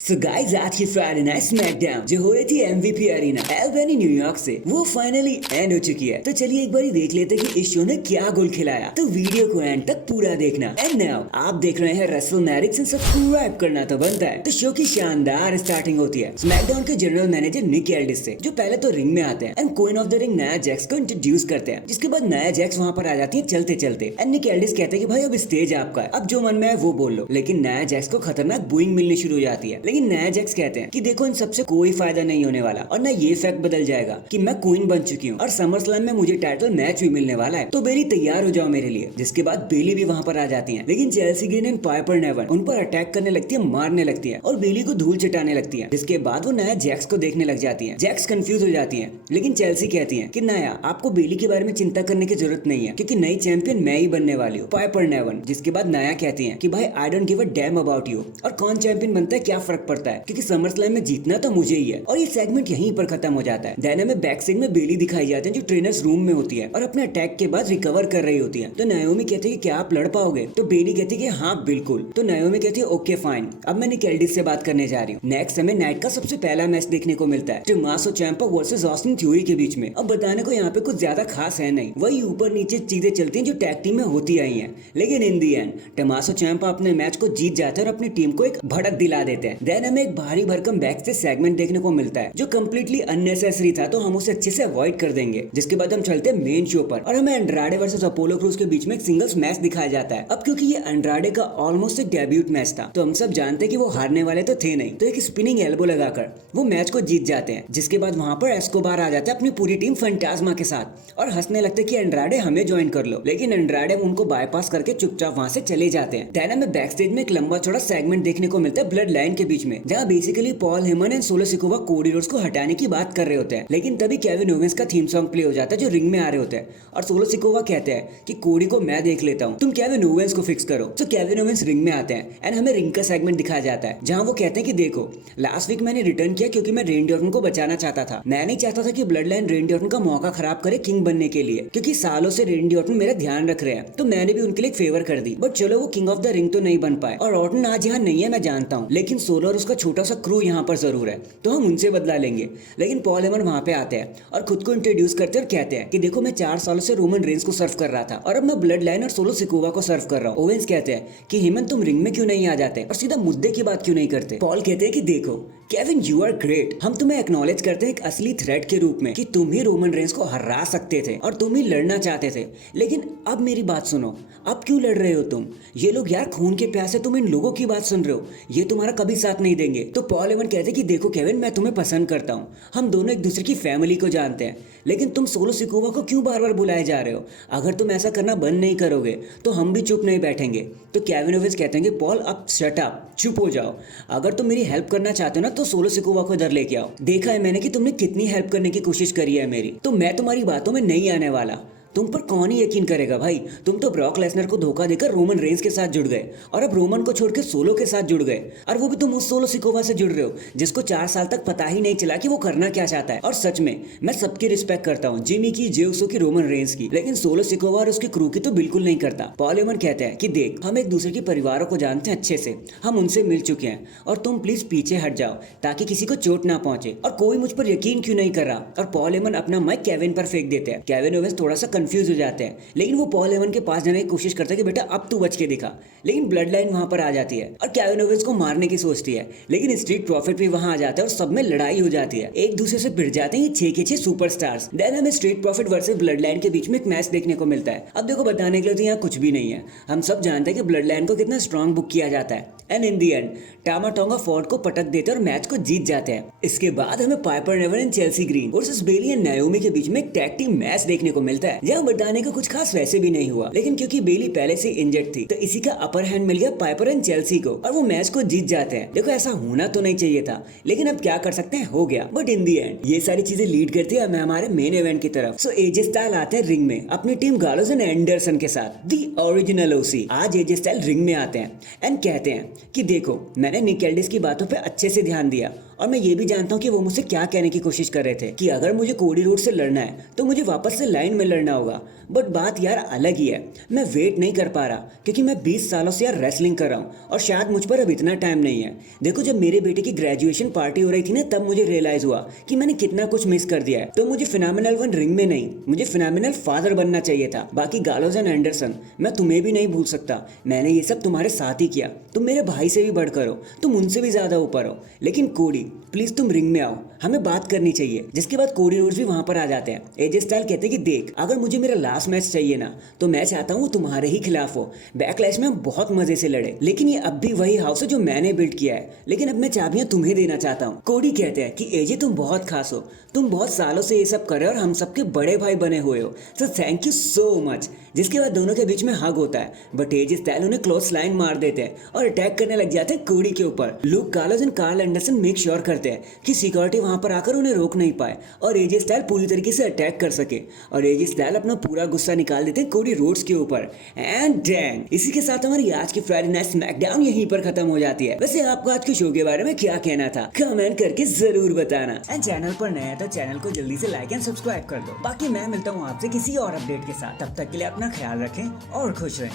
So guys आज की Friday night SmackDown जो हो रही थी एमवीपी अरीना एल्बनी न्यूयॉर्क से वो फाइनली एंड हो चुकी है। तो चलिए एक बार देख लेते हैं कि इस शो ने क्या गोल खिलाया। तो वीडियो को एंड तक पूरा देखना। एंड नाउ आप देख रहे हैं रसल मैरिक्स, सब्सक्राइब करना तो बनता है। तो शो की शानदार स्टार्टिंग होती है स्मैकडाउन के जनरल मैनेजर निक एल्डिस से, जो पहले तो रिंग में आते हैं and queen of the ring Nia Jax को इंट्रोड्यूस करते हैं। जिसके बाद नाया जैक्स वहाँ पर आ जाती है चलते चलते एंड निक एल्डिस कहते हैं कि भाई अब स्टेज आपका है, अब जो मन में है वो बोल लो। लेकिन नाया जैक्स को खतरनाक बूइंग मिलनी शुरू हो जाती है। लेकिन नाया जैक्स कहते हैं कि देखो इन सबसे कोई फायदा नहीं होने वाला और ना ये फैक्ट बदल जाएगा कि मैं क्वीन बन चुकी हूँ और समर स्लैम में मुझे टाइटल मैच भी मिलने वाला है। तो बेली तैयार हो जाओ मेरे लिए। जिसके बाद बेली भी वहाँ पर आ जाती है। लेकिन Chelsea green and Piper Newan उन पर अटैक करने लगती है, मारने लगती है और बेली को धूल चटाने लगती है। जिसके बाद वो नाया जैक्स को देखने लग जाती है। जैक्स कंफ्यूज हो जाती है, लेकिन चेल्सी कहती है कि नाया आपको बेली के बारे में चिंता करने की जरूरत नहीं है क्योंकि नई चैंपियन मैं ही बनने वाली हूँ, पाइपर नेवन। जिसके बाद नाया कहती है कि भाई I don't give a damn about you, और कौन चैंपियन बनता है क्या फर्क पड़ता है क्योंकि समर स्लैम में जीतना तो मुझे ही है। और ये सेगमेंट यहीं पर खत्म हो जाता है। डायना में बैक साइड में बेली दिखाई जाती है जो ट्रेनर्स रूम में होती है और अपने अटैक के बाद रिकवर कर रही होती है। तो नायोमी कहती है कि क्या आप लड़ पाओगे? तो बेली कहती है कि हाँ बिल्कुल। तो नायोमी कहती है ओके फाइन, अब मैं निक एल्डिस से बात करने जा रही हूँ। नेक्स्ट हमें नाइट का सबसे पहला मैच देखने को मिलता है टमासो ciampa वर्सेस ऑस्टिन थ्योरी के बीच में। अब बताने को यहाँ पे कुछ ज्यादा खास है नहीं, वही ऊपर नीचे चीजें चलती हैं जो टैग टीम में होती आई हैं। लेकिन इन दी एंड टमासो ciampa अपने मैच को जीत जाते हैं और अपनी टीम को एक भड़क दिला देते हैं। देन हमें एक भारी भरकम बैक से सेगमेंट देखने को मिलता है जो कम्प्लीटली अननेसेसरी था, तो हम उसे अच्छे से अवॉइड कर देंगे। जिसके बाद हम चलते हैं मेन शो पर और हमें एंड्राडे वर्सेस अपोलो क्रूज के बीच में एक सिंगल्स मैच दिखाया जाता है। अब क्योंकि ये एंड्राडे का ऑलमोस्ट एक डेब्यूट मैच था तो हम सब जानते हैं कि वो हारने वाले तो थे नहीं, तो एक स्पिनिंग एल्बो लगाकर वो मैच को जीत जाते हैं। जिसके बाद वहां पर एस्कोबार आ जाता है अपनी पूरी टीम फैंटास्मा के साथ और हंसने लगते हैं कि एंड्राडे हमें ज्वाइन कर लो। लेकिन एंड्राडे उनको बाईपास करके चुपचाप वहां से चले जाते हैं। डायना में बैक स्टेज में एक लंबा चौड़ा सेगमेंट देखने को मिलता है ब्लड लाइन के बीच में, जहाँ basically Paul Heyman and solo Sikoa Cody Rhodes को हटाने की बात कर रहे होते हैं। लेकिन तभी केविन ओवेंस का थीम सॉन्ग प्ले हो जाता है जो रिंग में आ रहे होते हैं और सोलो सिकोवा कहते हैं कि कोडी को मैं देख लेता हूँ, तुम केविन ओवेंस को फिक्स करो। तो केविन ओवेंस रिंग में आते हैं एंड हमें रिंग का सेगमेंट दिखाया जाता है जहाँ वो कहते हैं कि देखो लास्ट वीक मैंने रिटर्न किया क्योंकि मैं रेंडी ऑर्टन को बचाना चाहता था। मैं नहीं चाहता था कि ब्लड लाइन रेंडी ऑर्टन का मौका खराब करे किंग बनने के लिए, क्योंकि सालों से रेंडी ऑर्टन मेरा ध्यान रख रहे हैं, तो मैंने भी उनके लिए एक फेवर कर दी। बट चलो वो किंग ऑफ द रिंग तो नहीं बन पाए और ऑर्टन आज यहाँ नहीं है मैं जानता हूँ, लेकिन सोलो और उसका छोटा सा क्रू यहाँ पर जरूर है, तो हम उनसे बदला लेंगे। लेकिन पॉल हेमन वहाँ पे आते हैं और खुद को इंट्रोड्यूस करते हैं और कहते हैं कि देखो मैं 4 सालों से रोमन रेंस को सर्व कर रहा था और अब मैं ब्लड लाइन और सोलो सिकोवा को सर्व कर रहा हूँ। ओवेंस कहते हैं कि हेमन तुम रिंग में क्यों नहीं आ जाते और सीधा मुद्दे की बात क्यों नहीं करते। पॉल कहते हैं कि देखो केविन यू आर ग्रेट, हम तुम्हें एक्नॉलेज करते हैं एक असली थ्रेट के रूप में कि तुम ही रोमन रेंस को हरा सकते थे और तुम ही लड़ना चाहते थे। लेकिन अब मेरी बात सुनो, अब क्यों लड़ रहे हो तुम? ये लोग यार खून के प्यासे, तुम इन लोगों की बात सुन रहे हो, ये तुम्हारा कभी साथ नहीं देंगे। तो पॉल हेमन कहते हैं कि देखो केविन मैं तुम्हें पसंद करता हूँ, हम दोनों एक दूसरे की फैमिली को जानते हैं, लेकिन तुम सोलो सिकोवा को क्यों बार बार बुलाए जा रहे हो? अगर तुम ऐसा करना बंद नहीं करोगे तो हम भी चुप नहीं बैठेंगे। तो केविन ओवेंस कहते हैं कि पॉल अब शट अप, चुप हो जाओ। अगर तुम मेरी हेल्प करना चाहते हो ना तो सोलो सिकोवा को इधर लेके आओ। देखा है मैंने कि तुमने कितनी हेल्प करने की कोशिश करी है मेरी, तो मैं तुम्हारी बातों में नहीं आने वाला। तुम पर कौन ही यकीन करेगा भाई? तुम तो ब्रॉक लेसनर को धोखा देकर रोमन रेंस के साथ जुड़ गए और अब रोमन को छोड़कर सोलो के साथ जुड़ गए, और वो भी तुम उस सोलो सिकोवा से जुड़ रहे हो जिसको 4 साल तक पता ही नहीं चला कि वो करना क्या चाहता है। और सच में मैं सबकी रिस्पेक्ट करता हूँ, जिमी की, जेउसो की, रोमन रेंस की, लेकिन सोलो सिकोवा और उसके क्रू की तो बिल्कुल नहीं करता। पॉल हेमन कहते हैं कि देख हम एक दूसरे के परिवारों को जानते हैं अच्छे से, हम उनसे मिल चुके हैं और तुम प्लीज पीछे हट जाओ ताकि किसी को चोट ना पहुंचे। और कोई मुझ पर यकीन क्यों नहीं कर रहा? और पॉल हेमन अपना माइक केविन पर फेंक देते हैं। केविन ओवेंस थोड़ा सा कंफ्यूज हो जाते हैं, लेकिन वो पॉल हेमन के पास जाने की कोशिश करता है कि बेटा अब तू बच के दिखा। लेकिन ब्लड लाइन वहां पर आ जाती है और केविन ओवेंस को मारने की सोचती है, लेकिन स्ट्रीट प्रॉफिट भी वहां आ जाता है और सब में लड़ाई हो जाती है। एक दूसरे से भिड़ जाते हैं ये 6 के 6 सुपरस्टार्स। देन हमें street profit versus blood line के बीच में एक मैच देखने को मिलता है। अब देखो बताने के लिए तो यहाँ कुछ भी नहीं है, हम सब जानते हैं कि ब्लड लाइन को कितना स्ट्रॉन्ग बुक किया जाता है and in the and टामा tonga Ford को पटक देते और मैच को जीत जाते हैं। इसके बाद हमें Piper Niven and Chelsea Green versus Bayley and Naomi के बीच में एक टैग टीम मैच देखने को मिलता है, जहाँ बताने का कुछ खास वैसे भी नहीं हुआ, लेकिन क्योंकि बेली पहले से इंजर्ड थी तो इसी का अपर हैंड मिल गया पाइपर एंड चेल्सी को और वो मैच को जीत जाते हैं। देखो ऐसा होना तो नहीं चाहिए था, लेकिन अब क्या कर सकते हैं, हो गया। बट इन दी एंड ये सारी चीजें लीड करती है हमारे मेन इवेंट की तरफ। सो एजे स्टाइल आते हैं रिंग में अपनी टीम गालोस एंड एंडरसन के साथ, दी ओरिजिनल ओसी। आज एजे स्टाइल रिंग में आते हैं एंड कहते हैं कि देखो मैंने निक एल्डिस की बातों पे अच्छे से ध्यान दिया और मैं ये भी जानता हूँ कि वो मुझसे क्या कहने की कोशिश कर रहे थे कि अगर मुझे कोडी रोड से लड़ना है तो मुझे वापस से लाइन में लड़ना होगा। बट बात यार अलग ही है, मैं वेट नहीं कर पा रहा क्योंकि मैं 20 सालों से यार रेसलिंग कर रहा हूँ और शायद मुझ पर अब इतना टाइम नहीं है। देखो जब मेरे बेटे की ग्रेजुएशन पार्टी हो रही थी ना तब मुझे रियलाइज हुआ कि मैंने कितना कुछ मिस कर दिया है। तो मुझे फिनोमिनल 1 रिंग में नहीं, मुझे फिनोमिनल फादर बनना चाहिए था। बाकी गालोज एंड एंडरसन, मैं तुम्हें भी नहीं भूल सकता, मैंने ये सब तुम्हारे साथ ही किया। तुम मेरे भाई से भी बढ़कर हो, तुम उनसे भी ज्यादा ऊपर हो। लेकिन कोडी प्लीज तुम रिंग में आओ, हमें बात करनी चाहिए। जिसके बाद कोडी रोड्स भी वहां पर आ जाते हैं। एजे स्टाइल कहते हैं कि देख अगर मुझे मेरा लास्ट मैच चाहिए ना तो मैं चाहता हूँ तुम्हारे ही खिलाफ हो। बैकलैश में हम बहुत मजे से लड़े, लेकिन ये अब भी वही हाउस है जो मैंने बिल्ड किया है, लेकिन अब मैं चाबियां तुम्हें देना चाहता हूँ। कोडी कहते हैं कि एजे तुम बहुत खास हो, तुम बहुत सालों से ये सब कर रहे हो और हम सबके बड़े भाई बने हुए हो, so thank you so much. जिसके बाद दोनों के बीच में हग होता है, बट एजे स्टाइल उन्हें क्लोज लाइन मार देते हैं और अटैक करने लग जाते हैं कोडी के ऊपर। Look Carlos and Carl Anderson make sure करते हैं कि सिक्योरिटी वहां पर आकर उन्हें रोक नहीं पाए और एजे स्टाइल पूरी तरीके से अटैक कर सके। और एजे स्टाइल अपना पूरा गुस्सा निकाल देते हैं कोडी रोड्स के ऊपर। एंड डैंग, इसी के साथ हमारी आज की फ्राइडे नाइट स्मैकडाउन यहीं पर खत्म हो जाती है। वैसे आपको आज के शो के बारे में क्या कहना था कमेंट करके जरूर बताना। एंड चैनल पर नया है तो चैनल को जल्दी से लाइक एंड सब्सक्राइब कर दो। बाकी मैं मिलता हूँ आपसे किसी और अपडेट के साथ, तब तक के लिए अपना ख्याल रखें और खुश रहें।